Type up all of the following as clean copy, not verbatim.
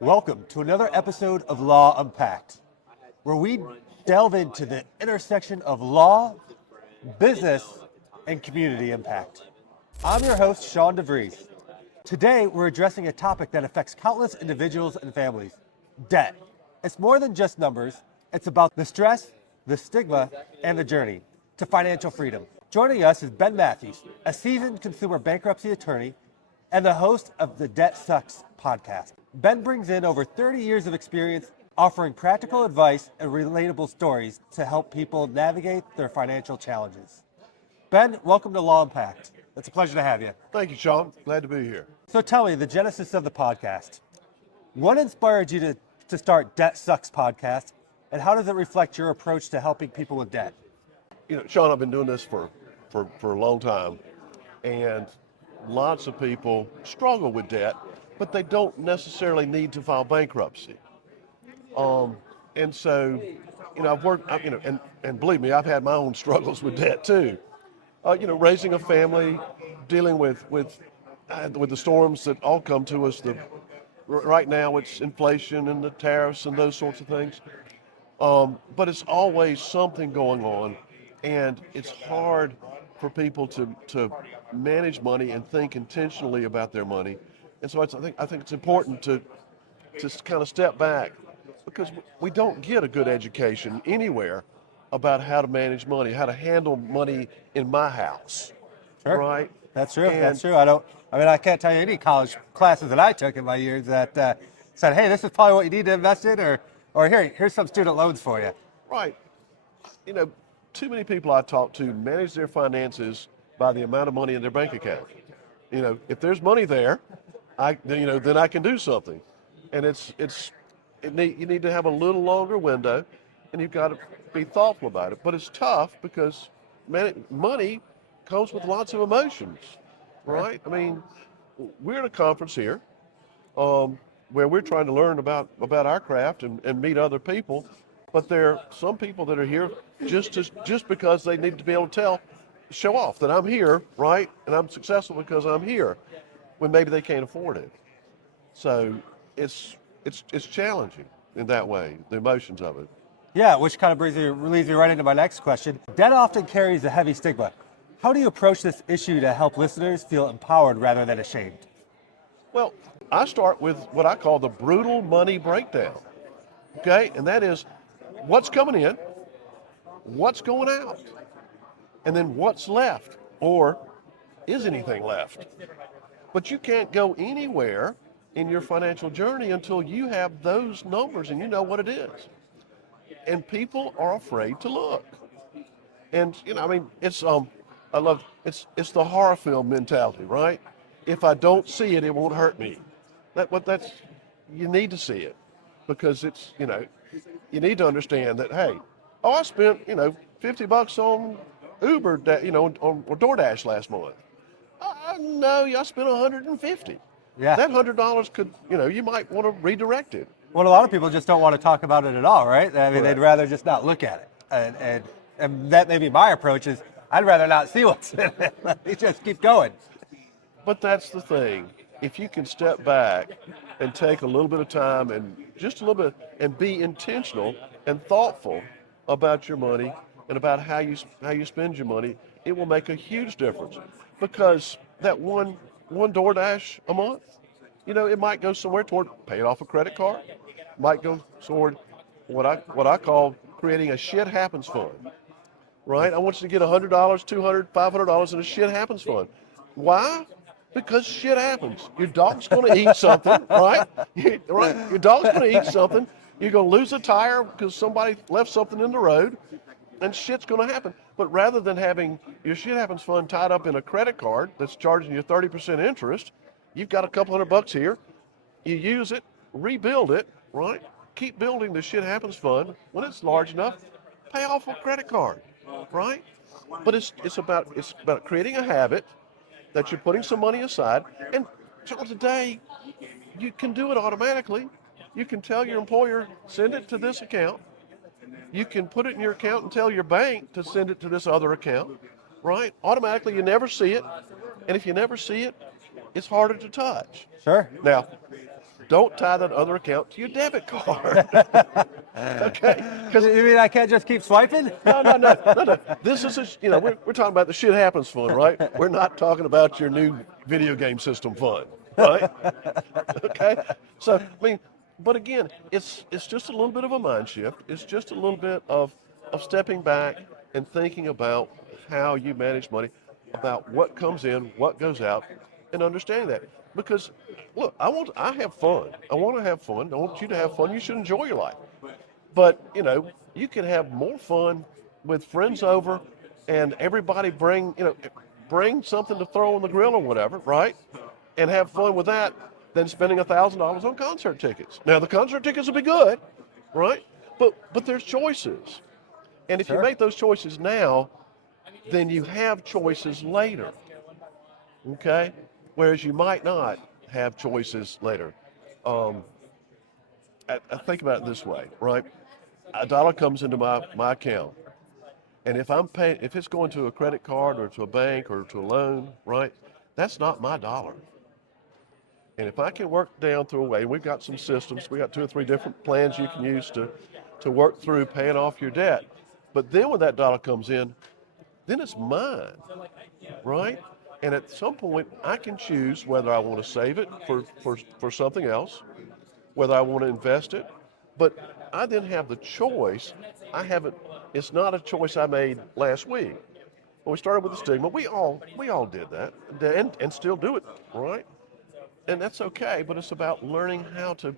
Welcome to another episode of Law Unpacked, where we delve into the intersection of law, business, and community impact. I'm your host, Sean DeVries. Today, we're addressing a topic that affects countless individuals and families: debt. It's more than just numbers. It's about the stress, the stigma, and the journey to financial freedom. Joining us is Ben Matthews, a seasoned consumer bankruptcy attorney and the host of the Debt Sucks podcast. Ben brings in over 30 years of experience offering practical advice and relatable stories to help people navigate their financial challenges. Ben, welcome to Law Unpacked. It's a pleasure to have you. Thank you, Sean. Glad to be here. So tell me, the genesis of the podcast. What inspired you to start Debt Sucks podcast, and how does it reflect your approach to helping people with debt? You know, Sean, I've been doing this for a long time, and lots of people struggle with debt, but they don't necessarily need to file bankruptcy. And so, I've worked, and believe me, I've had my own struggles with debt too. Raising a family, dealing with the storms that all come to us. Right now, it's inflation and the tariffs and those sorts of things. But it's always something going on, and it's hard for people to manage money and think intentionally about their money. And so I think it's important to kind of step back, because we don't get a good education anywhere about how to manage money, how to handle money in my house. Sure. Right? That's true. That's true. I can't tell you any college classes that I took in my years that said, hey, this is probably what you need to invest in, or here's some student loans for you. Right. Too many people I talk to manage their finances by the amount of money in their bank account. If there's money there, then I can do something. And you need to have a little longer window, and you've got to be thoughtful about it. But it's tough because money comes with lots of emotions, right? I mean, we're at a conference here where we're trying to learn about our craft and meet other people. But there are some people that are here just because they need to be able to show off that I'm here, right? And I'm successful because I'm here, when maybe they can't afford it. So it's challenging in that way, the emotions of it. Yeah, which kind of leads me right into my next question. Debt often carries a heavy stigma. How do you approach this issue to help listeners feel empowered rather than ashamed? Well, I start with what I call the brutal money breakdown. Okay, and that is what's coming in, what's going out, and then what's left, or is anything left? But you can't go anywhere in your financial journey until you have those numbers and you know what it is. And people are afraid to look. And it's it's the horror film mentality, right? If I don't see it, it won't hurt me. You need to see it, because it's you need to understand that, hey, I spent $50 on Uber, on DoorDash last month. No, I spent $150. Yeah. That $100 could, you might want to redirect it. Well, a lot of people just don't want to talk about it at all, right? I mean, Correct. they'd rather just not look at it. And that may be my approach is, I'd rather not see what's in it. Let me just keep going. But that's the thing. If you can step back and take a little bit of time and just a little bit and be intentional and thoughtful about your money and about how you spend your money, it will make a huge difference. Because that one DoorDash a month, it might go somewhere toward paying off a credit card, might go toward what I call creating a shit happens fund. Right? I want you to get $100, $200, $500 in a shit happens fund. Why? Because shit happens. Your dog's going to eat something, right? Right? Your dog's going to eat something. You're going to lose a tire because somebody left something in the road, and shit's going to happen. But rather than having your shit happens fund tied up in a credit card that's charging you 30% interest, you've got a couple $100 here. You use it, rebuild it, right? Keep building the shit happens fund. When it's large enough, pay off a credit card, right? But it's about creating a habit that you're putting some money aside. And today, you can do it automatically. You can tell your employer, send it to this account. You can put it in your account and tell your bank to send it to this other account, right? Automatically, you never see it. And if you never see it, it's harder to touch. Sure. Now, don't tie that other account to your debit card. Okay? Because You mean I can't just keep swiping? no. This is, we're talking about the shit happens fund, right? We're not talking about your new video game system fund, right? Okay? So, I mean, but again, it's just a little bit of a mind shift. It's just a little bit of stepping back and thinking about how you manage money, about what comes in, what goes out, and understanding that. Because, look, I have fun. I want to have fun. I want you to have fun. You should enjoy your life. But, you can have more fun with friends over and everybody bring something to throw on the grill or whatever, right? And have fun with that than spending $1,000 on concert tickets. Now, the concert tickets will be good, right? But there's choices. And if you Sure. make those choices now, then you have choices later, okay? Whereas you might not have choices later. I think about it this way, right? A dollar comes into my account, and if it's going to a credit card or to a bank or to a loan, right? That's not my dollar. And if I can work down through a way, we've got some systems, we got 2 or 3 different plans you can use to work through paying off your debt. But then when that dollar comes in, then it's mine, right? And at some point, I can choose whether I want to save it for something else, whether I want to invest it. But I then have the choice. It's not a choice I made last week. When we started with the stigma, we all did that and still do it, right? And that's okay, but it's about learning how to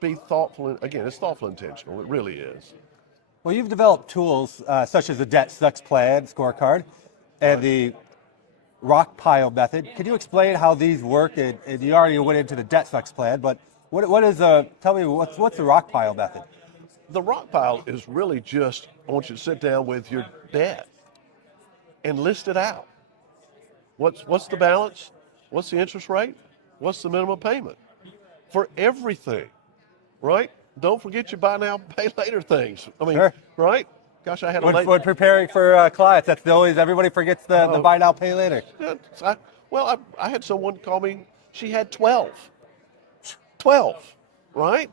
be thoughtful. Again, it's thoughtful intentional. It really is. Well, you've developed tools such as the Debt Sucks Plan scorecard and the rock pile method. Can you explain how these work? And you already went into the Debt Sucks Plan, but what is tell me what's the rock pile method? The rock pile is really just, I want you to sit down with your debt and list it out. What's the balance? What's the interest rate? What's the minimum payment? For everything, right? Don't forget your buy now, pay later things. I mean, Sure. Right? Gosh, I had a When preparing for clients, that's everybody forgets the buy now, pay later. I had someone call me, she had 12. 12, right?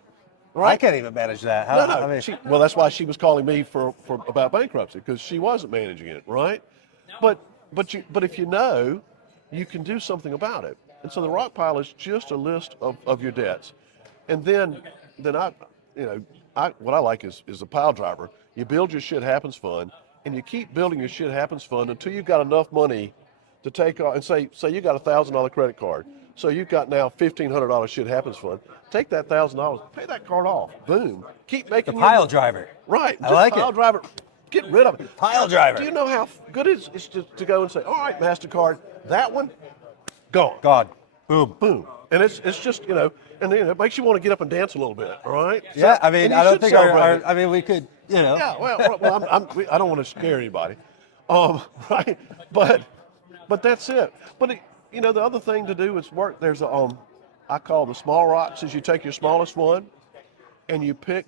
I can't even manage that. No. I mean, Well, that's why she was calling me for about bankruptcy, because she wasn't managing it, right? But if you can do something about it. And so the rock pile is just a list of your debts. And then what I like is a pile driver. You build your shit happens fund, and you keep building your shit happens fund until you've got enough money to take off. And say you got $1,000 credit card, so you've got now $1,500 shit happens fund. Take that $1,000, pay that card off. Boom. Keep making the pile driver. Right. I like pile it. driver. Get rid of it. Pile driver. Do you know how good it is to go and say, all right, MasterCard, that one, gone. God. Boom. Boom. And it's just, and then it makes you want to get up and dance a little bit, all right? Yeah, I mean, and you I don't should think celebrate it. I mean, we could, Yeah, well, I don't want to scare anybody, right? But that's it. But the other thing to do is work. There's I call the small rocks. Is you take your smallest one, and you pick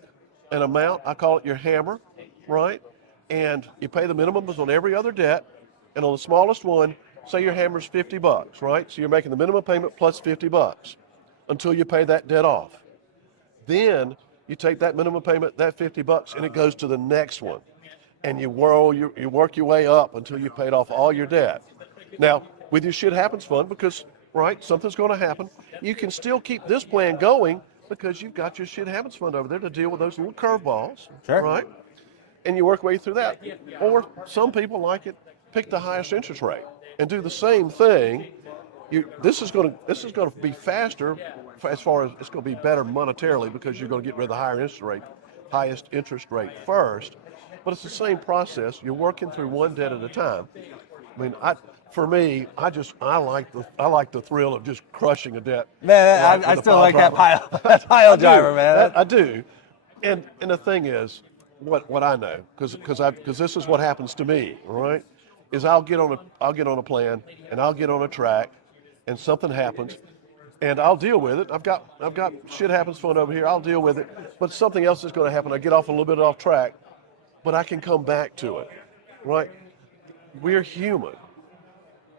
an amount. I call it your hammer, right? And you pay the minimums on every other debt, and on the smallest one, say your hammer's $50, right? So you're making the minimum payment plus $50 until you pay that debt off. Then you take that minimum payment, that $50, and it goes to the next one. And you work your way up until you paid off all your debt. Now, with your shit happens fund, because, right, something's going to happen, you can still keep this plan going because you've got your shit happens fund over there to deal with those little curveballs, Sure. right? And you work your way through that. Or some people like it, pick the highest interest rate and do the same thing. This is going to be faster, as far as it's going to be better monetarily, because you're going to get rid of the highest interest rate first. But it's the same process. You're working through one debt at a time. I mean, for me, I like the thrill of just crushing a debt. Man, I still like that pile driver, man. I do. And the thing is, what I know, because this is what happens to me, right? Is I'll get on a plan, and I'll get on a track, and something happens, and I'll deal with it. I've got shit happens fun over here. I'll deal with it, but something else is going to happen. I get off a little bit off track, but I can come back to it, right? We're human.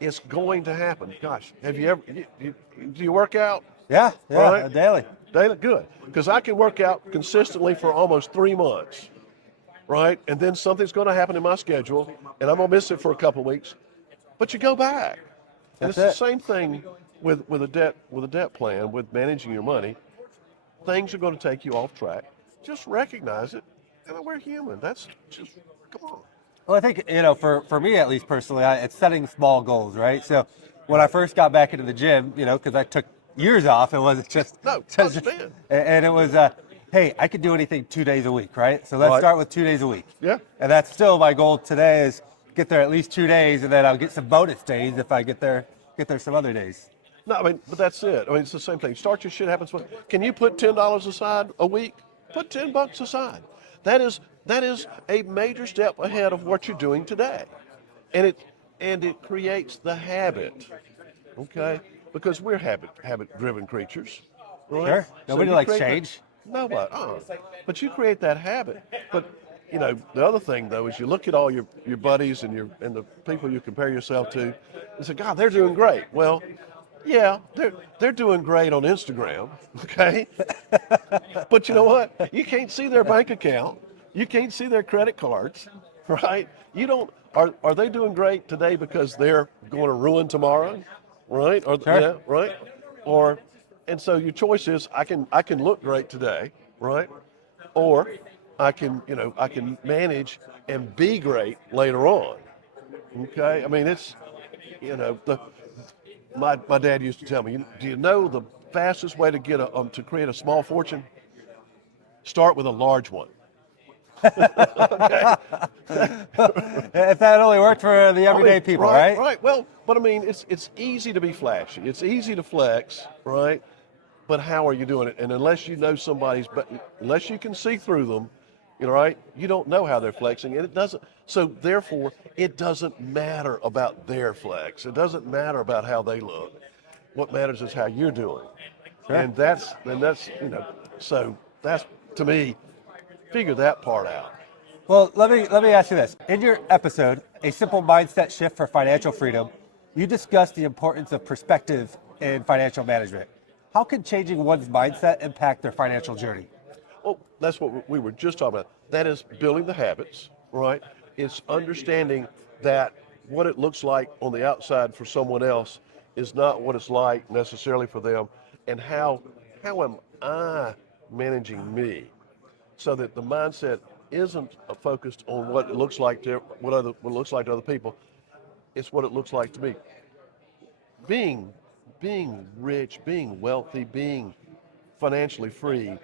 It's going to happen. Gosh, have you ever, do you work out? Yeah, Right? daily. Daily? Good. Because I can work out consistently for almost 3 months, right? And then something's going to happen in my schedule, and I'm going to miss it for a couple of weeks. But you go back. And That's it's the it. same thing with a debt plan, with managing your money. Things are going to take you off track. Just recognize it. And we're human. That's just, come on. Well, I think, for me at least personally, it's setting small goals, right? So when I Right. first got back into the gym, because I took years off, it wasn't just, No, I just understand. and it was, hey, I could do anything 2 days a week, right? So let's Right. start with 2 days a week. Yeah. And that's still my goal today is get there at least 2 days, and then I'll get some bonus days if I get there some other days. No, I mean, but that's it. I mean, it's the same thing. Start your shit happens. Can you put $10 aside a week? Put $10 aside. That is a major step ahead of what you're doing today, and it creates the habit. Okay, because we're habit driven creatures, right? Sure. Nobody you likes create change. Nobody. But you create that habit. But the other thing though is you look at all your buddies and the people you compare yourself to, and say, God, they're doing great. Well, yeah, they're doing great on Instagram, okay? But you know what? You can't see their bank account. You can't see their credit cards, right? You don't. Are they doing great today because they're going to ruin tomorrow, right? Or Sure. yeah, right? Or, and so your choice is I can look great today, right? Or I can manage and be great later on. Okay? I mean, it's my dad used to tell me, do you know the fastest way to get to create a small fortune? Start with a large one. Okay? If that only worked for the everyday people, right? Right. Well, but I mean, it's easy to be flashy. It's easy to flex, right? But how are you doing it? And unless you know unless you can see through them, right? You don't know how they're flexing, and it doesn't. So therefore, it doesn't matter about their flex. It doesn't matter about how they look. What matters is how you're doing, Sure. and that's So that's, to me, figure that part out. Well, let me ask you this. In your episode, A Simple Mindset Shift for Financial Freedom, you discussed the importance of perspective in financial management. How can changing one's mindset impact their financial journey? Oh, that's what we were just talking about. That is building the habits, right? It's understanding that what it looks like on the outside for someone else is not what it's like necessarily for them, and how am I managing me, so that the mindset isn't focused on what it looks like to what it looks like to other people. It's what it looks like to me. Being rich, being wealthy, being financially free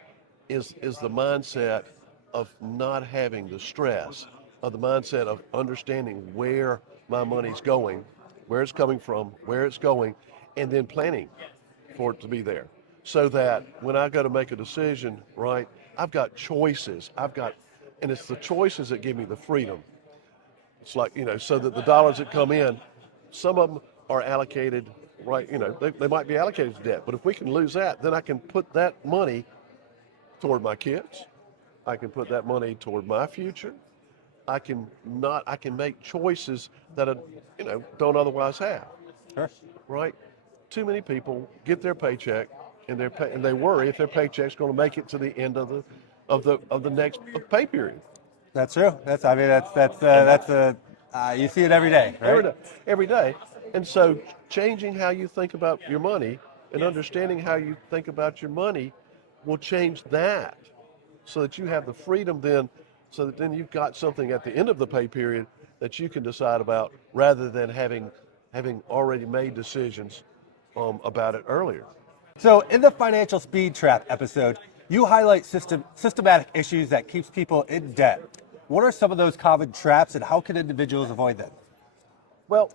is the mindset of not having the stress, of the mindset of understanding where my money's going, where it's coming from, where it's going, and then planning for it to be there. So that when I go to make a decision, right, I've got choices. And it's the choices that give me the freedom. It's like, so that the dollars that come in, some of them are allocated, right, they might be allocated to debt. But if we can lose that, then I can put that money toward my kids. I can put that money toward my future. I can make choices that I, don't otherwise have. Sure. Right? Too many people get their paycheck and they worry if their paycheck's going to make it to the end of the next pay period. That's true. You see it every day, right? Every day. And so changing how you think about your money and understanding how you think about your money will change that, so that you have the freedom then, so that then you've got something at the end of the pay period that you can decide about, rather than having already made decisions about it earlier. So in the Financial Speed Trap episode, you highlight systematic issues that keeps people in debt. What are some of those common traps, and how can individuals avoid them? Well,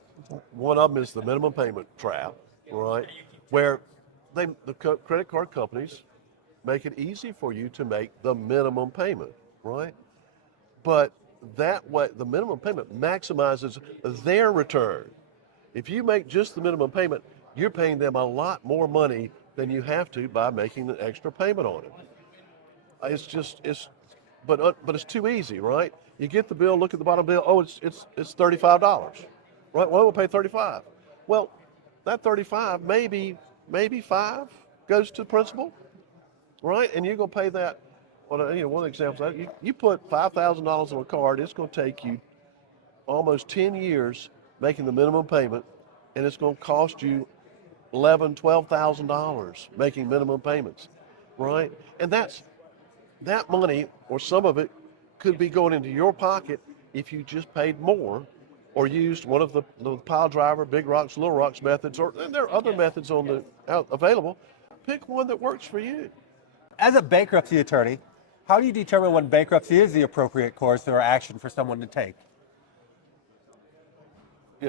one of them is the minimum payment trap, right? Where the credit card companies make it easy for you to make the minimum payment, right? But that way, the minimum payment maximizes their return. If you make just the minimum payment, you're paying them a lot more money than you have to by making an extra payment on it. But it's too easy, right? You get the bill, look at the bottom bill. Oh, it's $35, right? Well, we'll pay $35. Well, that 35, maybe 5 goes to principal, right? And you're going to pay that. Well, one example, you put $5,000 on a card, it's going to take you almost 10 years making the minimum payment, and it's going to cost you $12,000 making minimum payments, right? And that money, or some of it, could be going into your pocket if you just paid more or used one of the pile driver, big rocks, little rocks methods, and there are other methods available. Pick one that works for you. As a bankruptcy attorney, how do you determine when bankruptcy is the appropriate course or action for someone to take?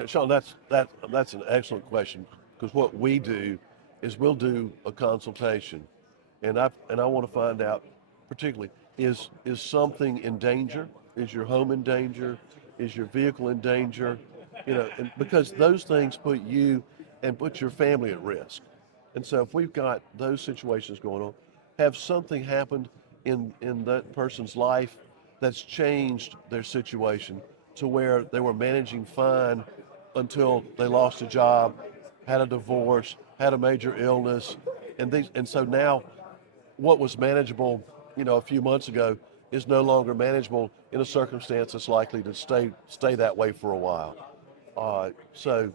Sean, that's an excellent question, because what we do is we'll do a consultation, and I want to find out particularly, is something in danger? Is your home in danger? Is your vehicle in danger? And because those things put you and put your family at risk. And so if we've got those situations going on, have something happened in that person's life that's changed their situation to where they were managing fine until they lost a job, had a divorce, had a major illness, and so now what was manageable, a few months ago is no longer manageable in a circumstance that's likely to stay that way for a while. So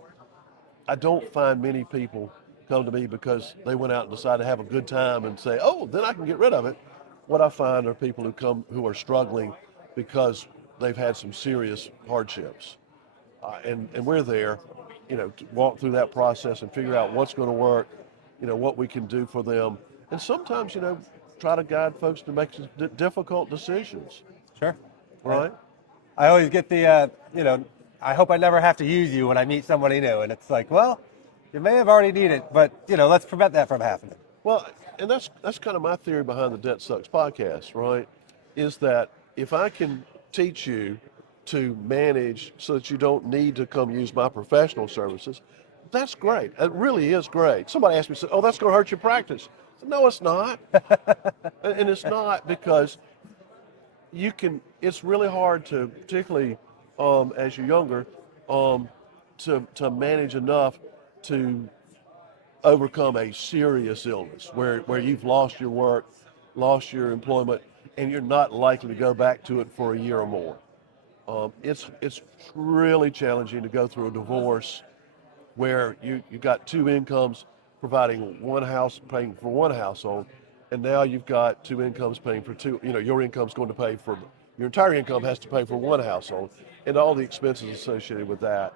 I don't find many people come to me because they went out and decided to have a good time and say, oh, then I can get rid of it. What I find are people who are struggling because they've had some serious hardships. And we're there, to walk through that process and figure out what's going to work, what we can do for them. And sometimes, try to guide folks to make difficult decisions. Sure. Right? I always get the, I hope I never have to use you when I meet somebody new. And it's like, well, you may have already needed it, but, let's prevent that from happening. Well, and that's kind of my theory behind the Debt Sucks podcast, right? Is that if I can teach you to manage so that you don't need to come use my professional services, that's great. It really is great. Somebody asked me, oh, that's going to hurt your practice. I said, no, it's not. And it's not because it's really hard to, particularly as you're younger, to manage enough to overcome a serious illness where you've lost your work, lost your employment, and you're not likely to go back to it for a year or more. It's really challenging to go through a divorce where you got two incomes providing one house, paying for one household, and now you've got two incomes paying for two. Your income's going to pay for, your entire income has to pay for one household, and all the expenses associated with that.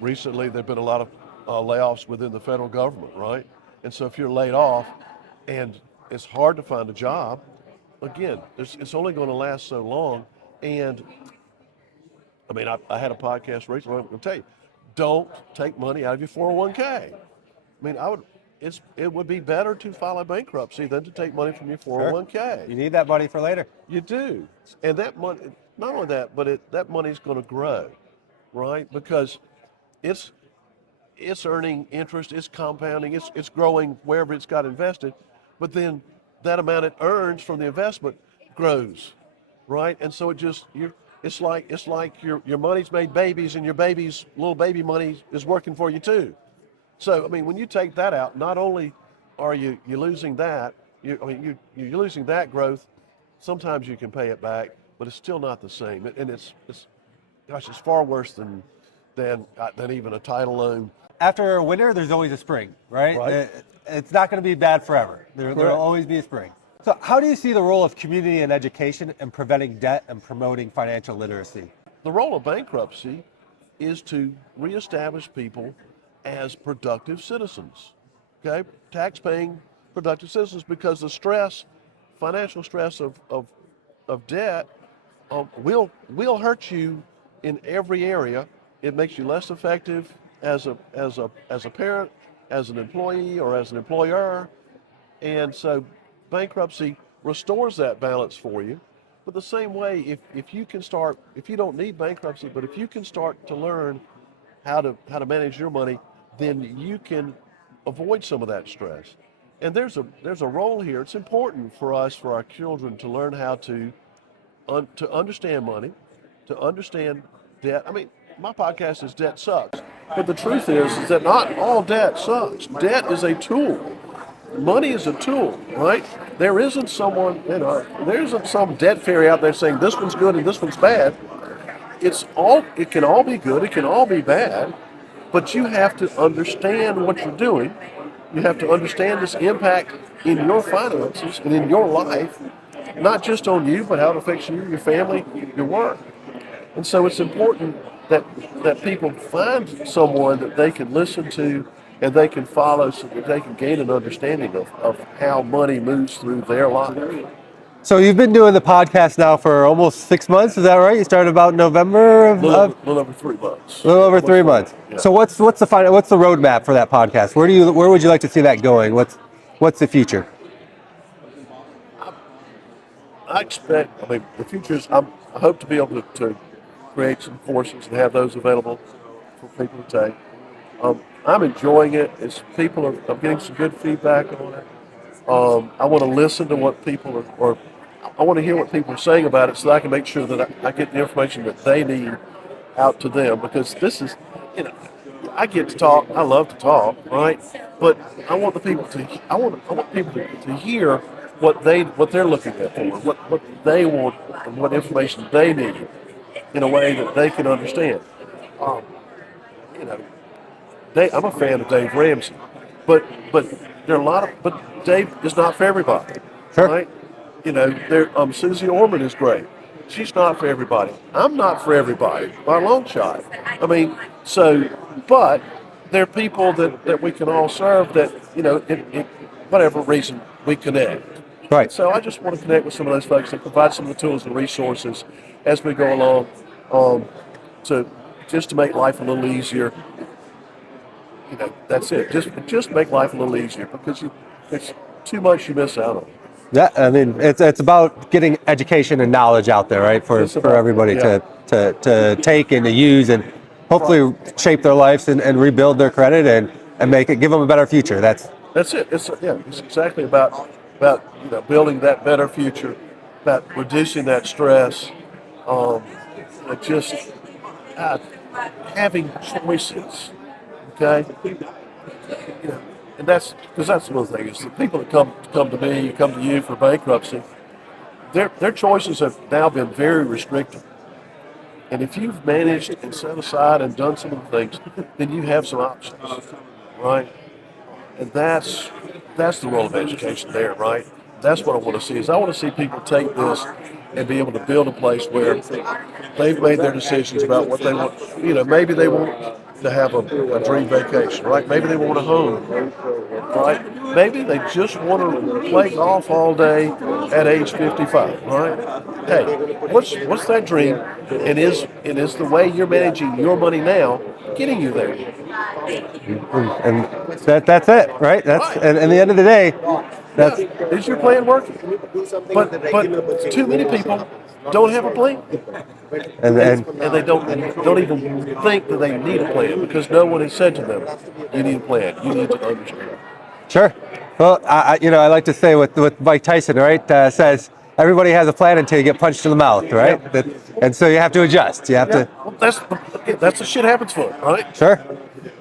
Recently, there've been a lot of layoffs within the federal government, right? And so if you're laid off and it's hard to find a job, again, it's only going to last so long. And I mean, I had a podcast recently. I'm going to tell you, don't take money out of your 401k. I mean, it would be better to file a bankruptcy than to take money from your 401k. Sure. You need that money for later. You do, and that money, not only that, but that money's going to grow, right? Because it's earning interest, it's compounding, it's growing wherever it's got invested, but then that amount it earns from the investment grows, right? And so it's like your money's made babies, and your baby's little baby money is working for you too. So I mean, when you take that out, not only are you losing that, you're losing that growth. Sometimes you can pay it back, but it's still not the same, and it's far worse than even a title loan. After a winter, there's always a spring, right? Right. It's not going to be bad forever. There'll always be a spring. So how do you see the role of community and education in preventing debt and promoting financial literacy? The role of bankruptcy is to reestablish people as productive citizens, okay? Tax-paying productive citizens, because the financial stress of debt will hurt you in every area. It makes you less effective as a parent, as an employee, or as an employer. And so bankruptcy restores that balance for you. But the same way, if you don't need bankruptcy, but if you can start to learn how to manage your money, then you can avoid some of that stress. And there's a role here. It's important for our children to learn how to understand money, to understand debt. I mean, my podcast is Debt Sucks. But the truth is that not all debt sucks. Debt is a tool. Money is a tool, right? There isn't there isn't some debt fairy out there saying this one's good and this one's bad. It can all be good, it can all be bad, but you have to understand what you're doing. You have to understand this impact in your finances and in your life, not just on you, but how it affects you, your family, your work. And so it's important that people find someone that they can listen to and they can follow so that they can gain an understanding of how money moves through their life. So you've been doing the podcast now for almost 6 months, is that right? You started about November of Little over 3 months. a little over 3 months. Yeah. So what's the roadmap for that podcast? Where would you like to see that going? What's the future? The future is, I hope to be able to create some courses and have those available for people to take. I'm enjoying it. I'm getting some good feedback on it. I want to listen to what people or I want to hear what people are saying about it so that I can make sure that I get the information that they need out to them, because this is, I get to talk. I love to talk, right? But I want people to hear what they're looking at for, what they want, and what information they need in a way that they can understand. Um, you know, I'm a fan of Dave Ramsey, but there are a lot of, but Dave is not for everybody, Sure. right? Susie Orman is great. She's not for everybody. I'm not for everybody by a long shot. But there are people that we can all serve that, in whatever reason we connect. Right. So I just want to connect with some of those folks and provide some of the tools and resources as we go along, to make life a little easier. That's it. Just make life a little easier, because there's too much you miss out on. Yeah, I mean, it's about getting education and knowledge out there, right, for everybody to take and to use, and hopefully shape their lives and rebuild their credit and give them a better future. That's it. It's exactly about building that better future, about reducing that stress, just having choices. Okay. And that's one of the things. The people that come to me, come to you for bankruptcy, their choices have now been very restricted. And if you've managed and set aside and done some of the things, then you have some options, right? And that's the role of education there, right? That's what I want to see. I want to see people take this and be able to build a place where they've made their decisions about what they want. Maybe they want to have a dream vacation, right? Maybe they want a home, right? Maybe they just want to play golf all day at age 55, right? Hey, what's that dream? And is the way you're managing your money now getting you there? and that's it, right? And at the end of the day, is your plan working? But too many people don't have a plan, and they don't even think that they need a plan, because no one has said to them, "You need a plan. You need to understand." Sure. Well, I like to say with Mike Tyson, right? Says everybody has a plan until you get punched in the mouth, right? Yeah. And so you have to adjust. You have to. Well, that's the shit happens for, right? Sure.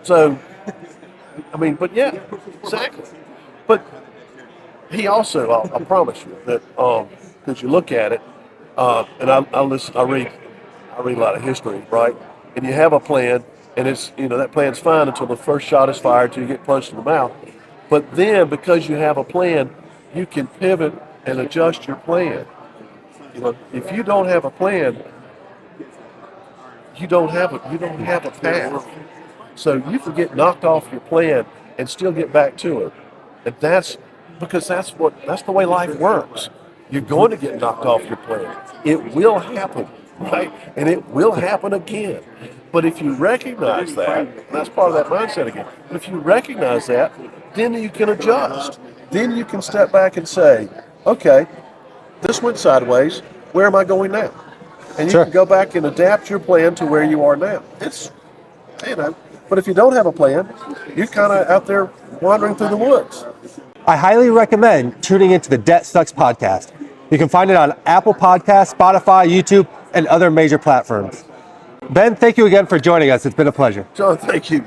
So, but yeah, exactly. But he also, I promise you that, because you look at it, and I read a lot of history, right? And you have a plan, and it's that plan's fine until the first shot is fired, till you get punched in the mouth. But then, because you have a plan, you can pivot and adjust your plan. If you don't have a plan, you don't have a path. So you can get knocked off your plan and still get back to it. And that's the way life works. You're going to get knocked off your plan. It will happen, right? And it will happen again. But if you recognize that, that's part of that mindset again. But if you recognize that, then you can adjust. Then you can step back and say, okay, this went sideways. Where am I going now? And you can go back and adapt your plan to where you are now. But if you don't have a plan, you're kind of out there wandering through the woods. I highly recommend tuning into the Debt Sucks podcast. You can find it on Apple Podcasts, Spotify, YouTube, and other major platforms. Ben, thank you again for joining us. It's been a pleasure. John, thank you.